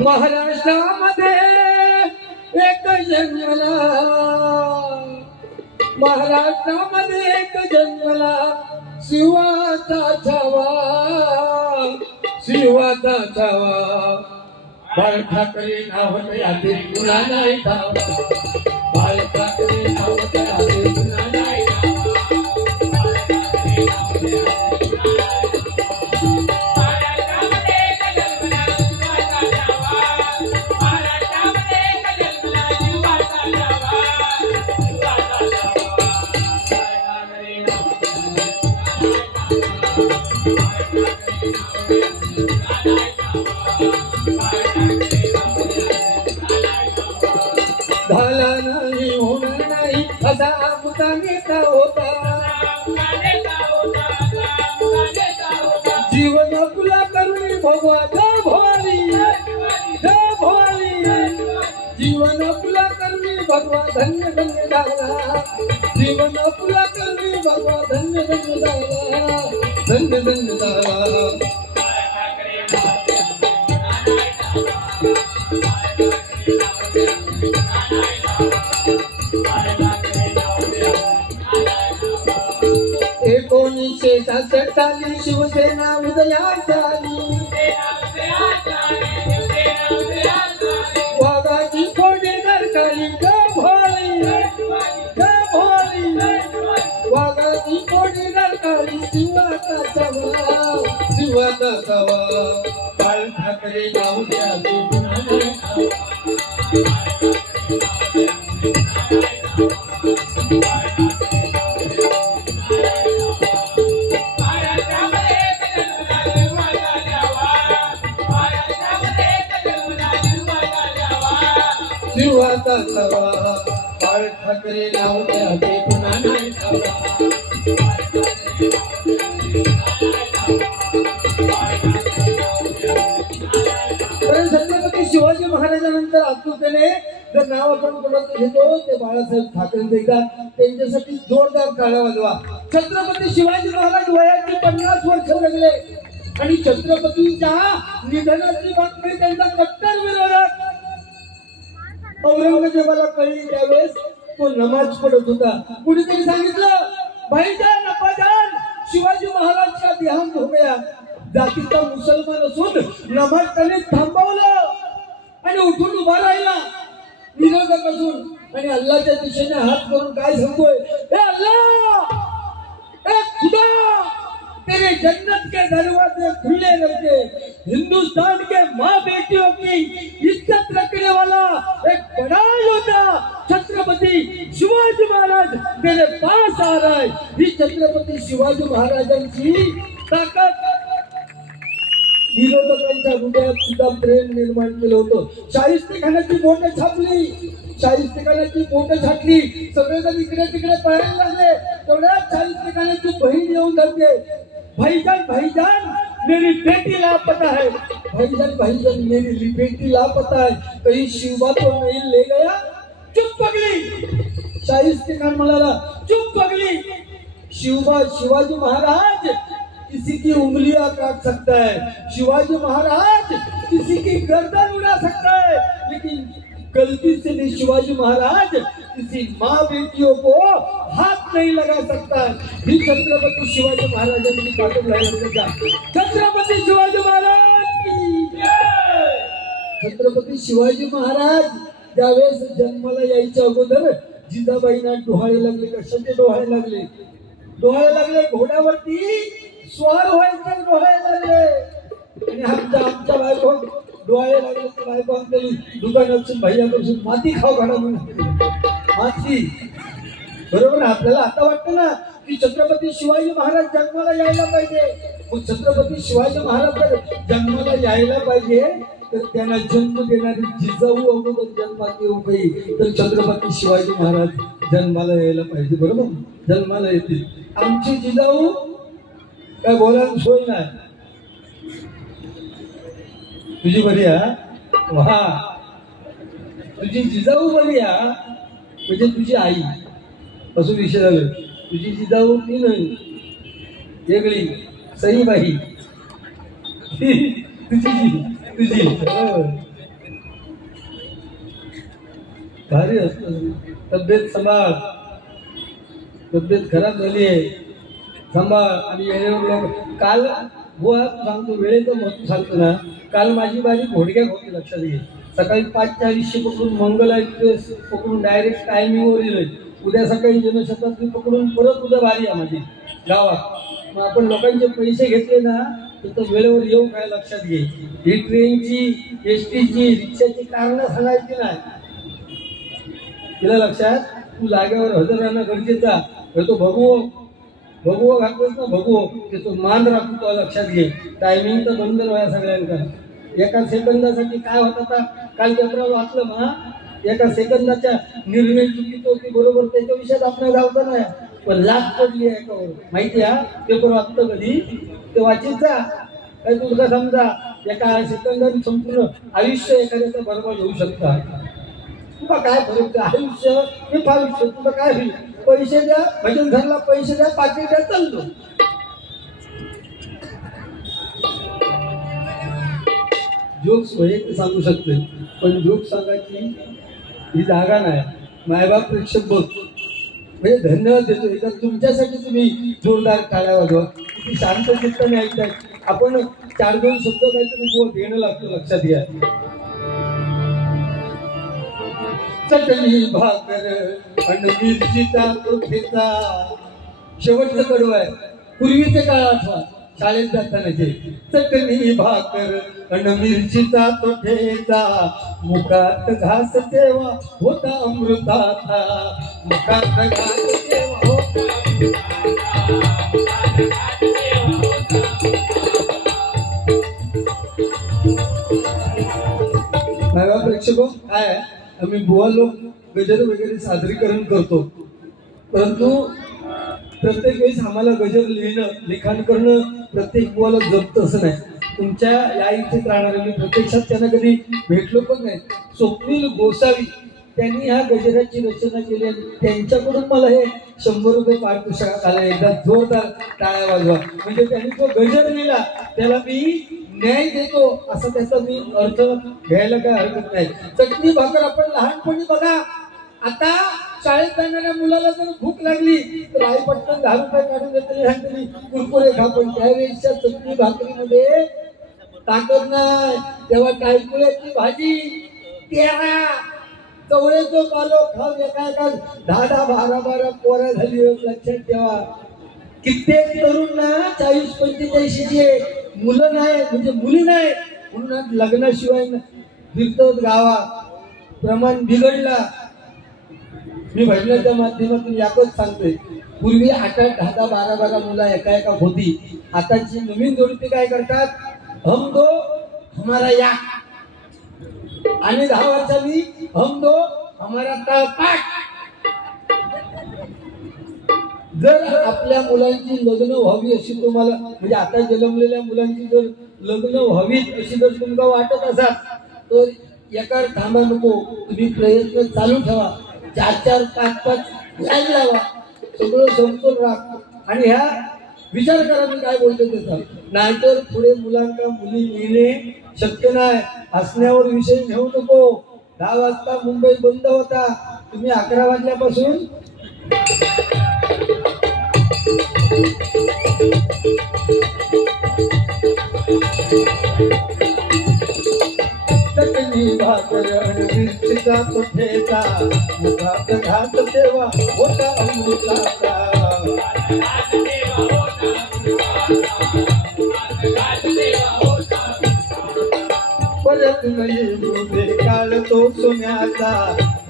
महाराष्ट्रामध्ये एक जन्मला, महाराष्ट्रामध्ये एक जन्मला शिवाचा छावा, शिवाचा छावा. बाळ ठाकरे नाव याचे तुला नाही ठावा, बाळ ठाकरे नाव याचे तुला नाही झाला नाही होणार नाही असा मुद्दा नेता होता. जीवन तुला करुणी भगवा जय भवानी, जय भवानी. जीवन तुला करुणी भगवा धन्य धन्य झाला, जीवन तुला करुणी भगवा धन्य धन्य झाला, धन्य धन्य झाला. एकोणीसशे 66 साली शिवसेना उदयास आली, वाघाची कोडी नरकाली जय भोली, जय भोली. वाघाची कोडी नरकाली शिवाचा सवा, शिवाचा सवा. बाळ ठाकरे नाव द्या शिवाचा सवा. बाळ ठाकरे नाव द्या ते पुन्हा नाही छत्रपती शिवाजी महाराजांनंतर आतुरतेने जर नाव आपण कोणाचं घेतो ते बाळासाहेब ठाकरे. एकदा त्यांच्यासाठी जोरदार टाळ्या वाजवा. छत्रपती शिवाजी महाराज वयाची 50 वर्ष लागले आणि छत्रपतींच्या निधनाची बातमी त्यांचा कट्टर विरोधक औरंगजेबाला कळली. त्यावेळेस तो नमाज पडत होता. कुणीतरी सांगितलं भाईजान अब्बाजान शिवाजी महाराज का देहांत हो गया. जातीचा मुसलमान असून नमाज त्याने थांबवलं आणि उठून उभा राहिला विरोधक असून आणि अल्लाहच्या दिशेने हात करून काय सांगतोय, हे अल्लाह, हे खुदा, तेरे जन्नत के दरवाजे खुले रहते. हिंदुस्तान के माँ बेटियों की इज्जत रखने वाला एक बड़ा योद्धा छत्रपती शिवाजी महाराज मेरे पास आ रहा है. ही छत्रपती शिवाजी महाराजांची ताकद विरोधकांच्या हृदयात सुद्धा प्रेम निर्माण केलं होतं. शाहिस्तेखानाची बोटं छापली, शाहिस्तेखानाची बोटं छाटली. सगळेजण इकडे तिकडे पळायला लागले. तेवढ्यात शाहिस्तेखानाची बहीण येऊन धरते, भाईजान भाईजान मेरी बेटी लापता है, भाईजान भाईजान मेरी बेटी लापता है, कहीं शिवा तो नहीं ले गया. चुप पगली. शाहिस्तेखान म्हणाला चुप पगली. शिवाजी महाराज किसी की उंगलियां काट सकता है, शिवाजी महाराज किसी की गर्दन उड़ा सकता है, लेकिन गलती से भी शिवाजी महाराज किसी माँ बेटियों को हाथ नहीं लगा सकता. ही छत्रपती शिवाजी महाराजांची ताकद आहे. छत्रपती शिवाजी महाराज की जय. छत्रपती शिवाजी महाराज ज्यावेळेस जन्माला यायच्या अगोदर जिजाबाईंना डोहाळे लागले. कशाचे डोहाळे लागले? डोळे लागले घोड्यावरती स्वार व्हायचे डोळे लागले. आणि आमच्या बायको डोळे लागले तर बायको गेली दुकानातून भैयापासून माती खाऊ घाला म्हणून माती. बरोबर. आपल्याला आता वाटतं ना की छत्रपती शिवाजी महाराज जन्माला यायला पाहिजे. मग छत्रपती शिवाजी महाराज जन्माला यायला पाहिजे तर त्यांना जन्म देणारी जिजाऊ अगोदर जन्मात येऊ पाहिजे. तर छत्रपती शिवाजी महाराज जन्माला यायला पाहिजे. बरोबर. जन्माला येतील. आमची जिजाऊ काय बोलायला सोय नाही. तुझी बरी वा तुझी जिजाऊ बरी म्हणजे तुझी आई असं विषय झालं. तुझी जिजाऊ ती नाही वेगळी सईबाई तुझी भारी असत. तब्येत सांभाळ. तब्येत खराब झाली आहे सांभाळ. आणि वेळेवर काल बुवा सांगतो वेळेचं महत्व सांगतो ना. काल माझी बारी घोडक्यात होती लक्षात घे. सकाळी 5:40 पकडून मंगला एक्सप्रेस पकडून डायरेक्ट टायमिंगवर येईल. उद्या सकाळी जनशताब्दी पकडून परत उद्या बारी आहे माझी गावात. मग आपण लोकांचे पैसे घेतले ना तर वेळेवर येऊ काय लक्षात घे. ही ट्रेनची एसटीची रिक्षाची कारणं सांगायची नाही. तिला लक्षात तू जागेवर हजर राहणं गरजेचं आहे. तो भगवो घातलंच ना भगवो त्याचा मान राखतो लक्षात घे. टायमिंग तर बंद व्हाय सगळ्यांका. एका सेकंदासाठी काय होत आता काल पेपरावर वाचलं ना. एका सेकंदाच्या निर्णय चुकीचं होती बरोबर त्याच्या विषयात आपल्याला जावतं नाही. पण लाच पडली आहे एकावर माहिती पेपर वाचतं कधी ते वाचित जा. काय तुला समजा एका सेकंदाने संपूर्ण आयुष्य एखाद्याचं बरोबर होऊ शकतं. तुला काय फरक आयुष्य हे आयुष्य तुला काय होईल. पैसे द्या भजन झाला पैसे द्या पाकिट द्या चाललो. जोक्स वैयक्तिक सांगू शकते पण जोक सांगायची ही जागा नाही. मायबाप प्रेक्षक बघ म्हणजे धन्यवाद देतो. एकदा तुमच्यासाठी तुम्ही जोरदार टाळ्या वाजवा. किती शांत चित्ताने ऐकताय. आपण 4-2 शब्द काहीतरी देणं लागतो लक्षात घ्या. चटणी भाकर आणि मिरचीचा कोठेचा शेवटचं कडू आहे. पूर्वीचे काळ आठवा शाळेत जातानाचे. चटणी भाकर आणि मिरचीचा तोठेचा मुखात घास तेव्हा होता अमृताचा. मुखात घास तेव्हा होता. प्रेक्षको काय आम्ही बुवा लोक गजर वगैरे सादरीकरण करतो परंतु प्रत्येक वेळेस आम्हाला गजर लिहिणं लिखाण करणं प्रत्येक बुवाला जमत असं नाही. तुमच्या या इच्छित राहणारे मी प्रत्यक्षात त्यांना कधी भेटलो पण नाही. स्वप्नील गोसावी त्यांनी ह्या गजराची रचना केली आणि त्यांच्याकडून मला हे 100 रुपये पारितोषिक आलं. एकदा जोरदार टाळ्या वाजवा. म्हणजे त्यांनी जो गजर लिहिला त्याला मी न्याय देतो असं त्याचा मी अर्थ घ्यायला काय हरकत नाही. चटणी भाकर आपण लहानपणी बघा. आता शाळेत जाणाऱ्या मुलाला जर भूक लागली तर आई पटकन 10 रुपये काढून देते सांगते कुरकुरे खा. पण त्यावेळेसच्या चटणी भाकरीमध्ये ताकद नाही. तेव्हा टायकुळ्याची भाजी तेरा चवळेचं पालो खाऊन एका 10-10 12-12 पोरं झाली. लक्षात ठेवा. कित्येक तरुण ना 40-45चे मुलं नाही म्हणजे मुली नाही म्हणून लग्नाशिवाय फिरतात गावात. प्रमाण बिघडला. मी भजनाच्या माध्यमातून याकच सांगतोय. पूर्वी 8-8 10-10 12-12 मुलं एका होती. आताची नवीन जोडीते काय करतात. हम दो हमारा या आणि 10 वर्षांनी हम दो हमारा तळपाट. जर आपल्या मुलांची लग्न व्हावी अशी तुम्हाला म्हणजे आता जन्मलेल्या मुलांची जर लग्न व्हावीत अशी जर तुम्हाला वाटत असाल तर एका थांबा नको. तुम्ही प्रयत्न चालू ठेवा. 4-4 5-5 लाईन लावा. सगळं समतोल राख. आणि ह्या विचार करा मी काय बोलतो त्याचा. नाहीतर पुढे मुलांना मुली मिळणे शक्य नाही. हसण्यावर विषय घेऊ नको. 10 वाजता मुंबई बंद होता. तुम्ही 11 वाजल्यापासून चटणी भाकर आणि मिरचीचा तो ठेचा मुखात घात तेव्हा होता अमृताचा परत नाही बोले काळ तो सोन्याचा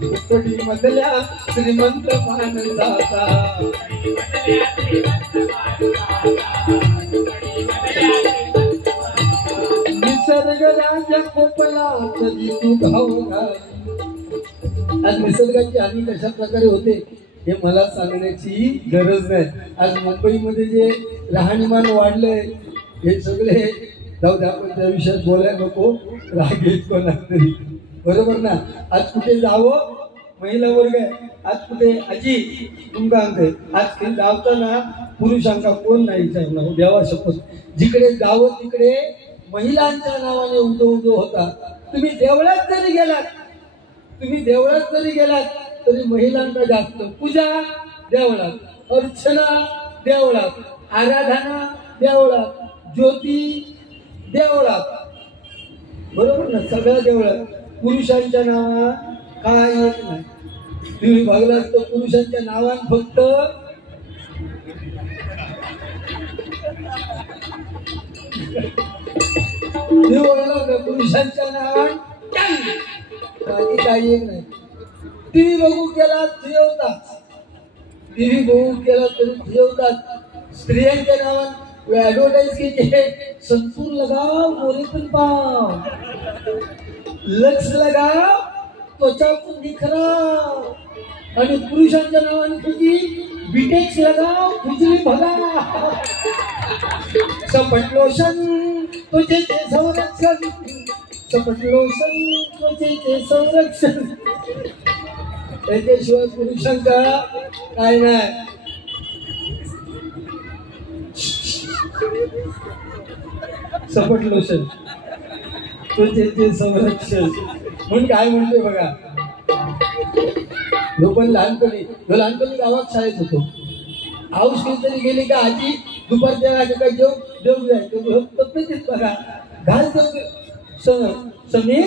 झोपडी मधल्या श्रीमंत माणसाचा निसर्ग राजा कोपला तरी तू घाव आज निसर्गाची हानी कशा प्रकारे होते हे मला सांगण्याची गरज नाही. आज मुंबईमध्ये जे राहणीमान वाढलंय हे सगळे जाऊ द्या, आपण त्या विषयात बोलायला नको, राग येत कोणा तरी, बरोबर ना. आज कुठे जावं महिला वर्ग आहे, आज कुठे आजी तुमका अंक आज जावताना पुरुषांका कोण नाही विचारणार देवा शपथ. जिकडे जावं तिकडे महिलांच्या नावाने उदो उदो होता. तुम्ही देवळात जरी गेलात तरी महिलांना जास्त पूजा देवळात, अर्चना देवळात, आराधना देवळात, ज्योती देवळात, बरोबर ना. सगळ्या देवळात पुरुषांच्या नावा काय येत नाही. तुम्ही बघलात तर पुरुषांच्या नावान फक्त पुरुषांच्या नावान बाकी काही एक नाही. टीव्ही बघू केला तरी ठेवतात. स्त्रियांच्या नावान ऍडव्हर्टाईज केली, संतूर लगाव मोरे पण पाव, लक्ष लगाव त्वचा पण निखराव, आणि पुरुषांच्या नावाने किती बिटेक्स लगाव खुजली भगा, सपट लोशन त्वचेचे संरक्षण, सपट लोशन त्वचेचे संरक्षण. त्याच्याशिवाय पुरुषांचा काय नाही. सपट लोशन त्वचेचे संरक्षण म्हणून काय म्हणतोय बघा. पण लहानपणी गावात शाळेत होतो. हाऊस तरी गेली का आजी दुपारच्या का जेवून जायचो तब्येतीत बघा घास देऊ समीर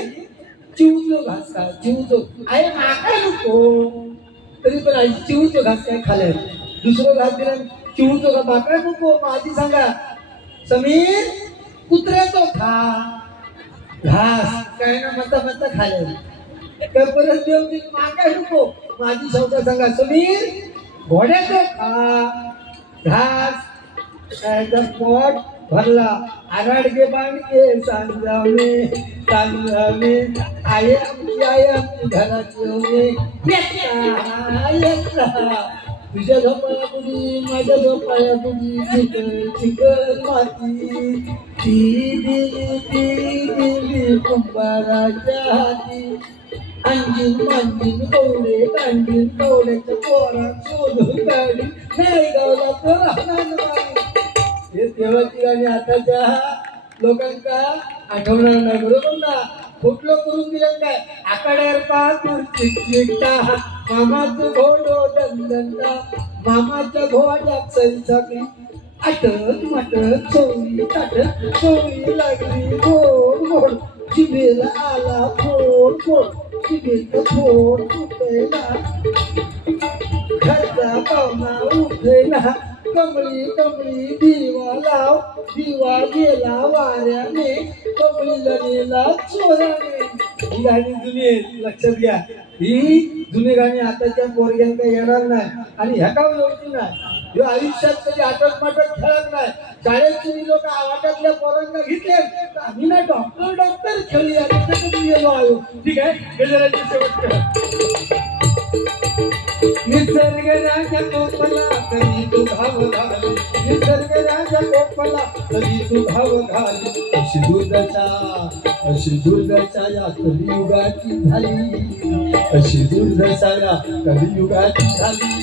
चिवचो घास खा चिवचो आहे माका नको तरी पण आजी चिवचो घास काय खाल्लाय. दुसरं घास दिला चिवचो का माका नको. आजी सांगा समीर कुत्र्याचो खा घास काय ना मता खाल्लाय काय परत देऊ माका नको. माझी शब्द सांगा समीर घोड्याचो खा घास काय पोट भरला आराडगे बांडके सांजावणे आये आमची घरात तुझ्या झोपाळ्या बुडी माझ्या झोपाळ्या बुडी चिकन माती ती दिली कुंभाराच्या हाती अंजीन मांजीन कवडे कांडीन कवड्याच्या पोरात शोधून काढली नाही गावला तर राहणार. हे तेव्हाची गाणी आताच्या लोकांका आठवणार नाही, बरोबर ना. कुठलं करून दिलं काय आकड्यावर पाहून चिकचिकता मामाचं घोडो दंदंदा मामाच्या घोड्यात सैसाकली आटत माटत चोळी ताटत चोळी लागली गोड गोड जिभेला आला फोड फोड जिभेचं फोड उठेला घरचा पाहुणा उठेला कमळी कमळी दिवा लाव दिवा गेला वाऱ्याने कमळीला नेला चोराने. ही गाणी जुनी आहे, लक्षात घ्या. ही जुनी गाणी आताच्या पोरग्यांना येणार नाही आणि ह्या का होती नाही. आयुष्यात कधी आटत माटत खेळत नाही. शाळेत तुम्ही लोक आवाटातल्या पोरांना घेतले तर आम्ही ना डॉक्टर खेळी गेलो आयो. ठीक आहे गजराची शेवट. निसर्ग राजा कोपला तरी तू भाव घाल, निसर्ग राजा कोपला तरी तू भाव घाल. अशी दुर्दशा या कलियुगाची झाली, अशी दुर्दशा या कलियुगाची झाली.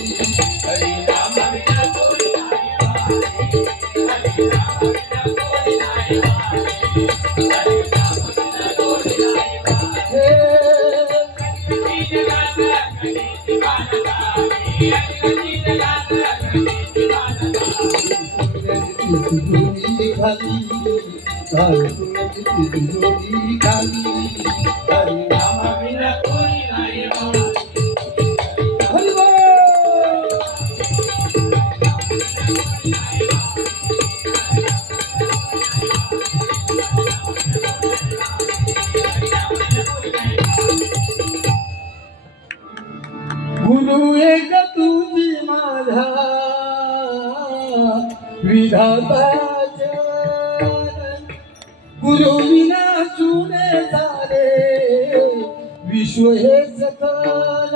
तिजोरी खाली हरिनामाविना कोणी नाही हरिबोल. गुरु एक तुझी माझा विधाताचा गुरु विना सुने झाले विश्व हे सकल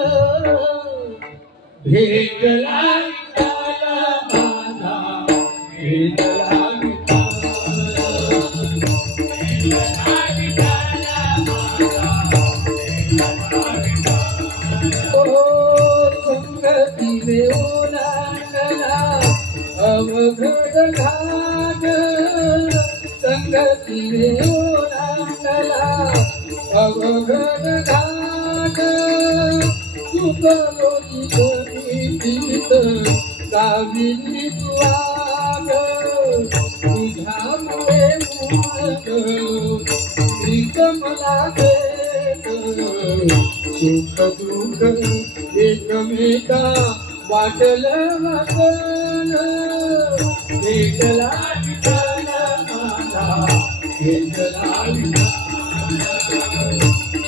भेटला माझा भेटला संगतीने ओलांडला अवघड घाट संगतीने ओलांडला अवघड घाट तुझी गीत गाविली तुआग तुझ्यामुळे गीत मला देत सुख दुःख एकमेका वाटल वाटल भेटला विठ्ठल माझा भेटला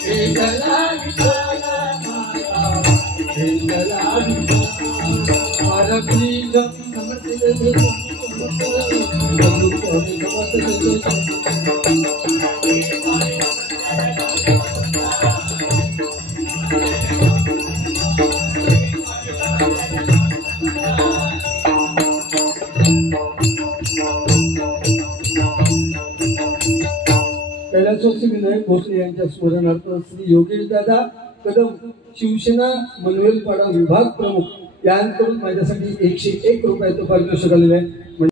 भेटला विठ्ठल माझा भेटला कैलासवासी विनायक भोसले यांच्या स्मरणार्थ श्री योगेश दादा कदम शिवसेना मनवेलपाडा विभाग प्रमुख यांकडून माझ्यासाठी 101 रुपयाचं पारितोषिक आलेलं आहे.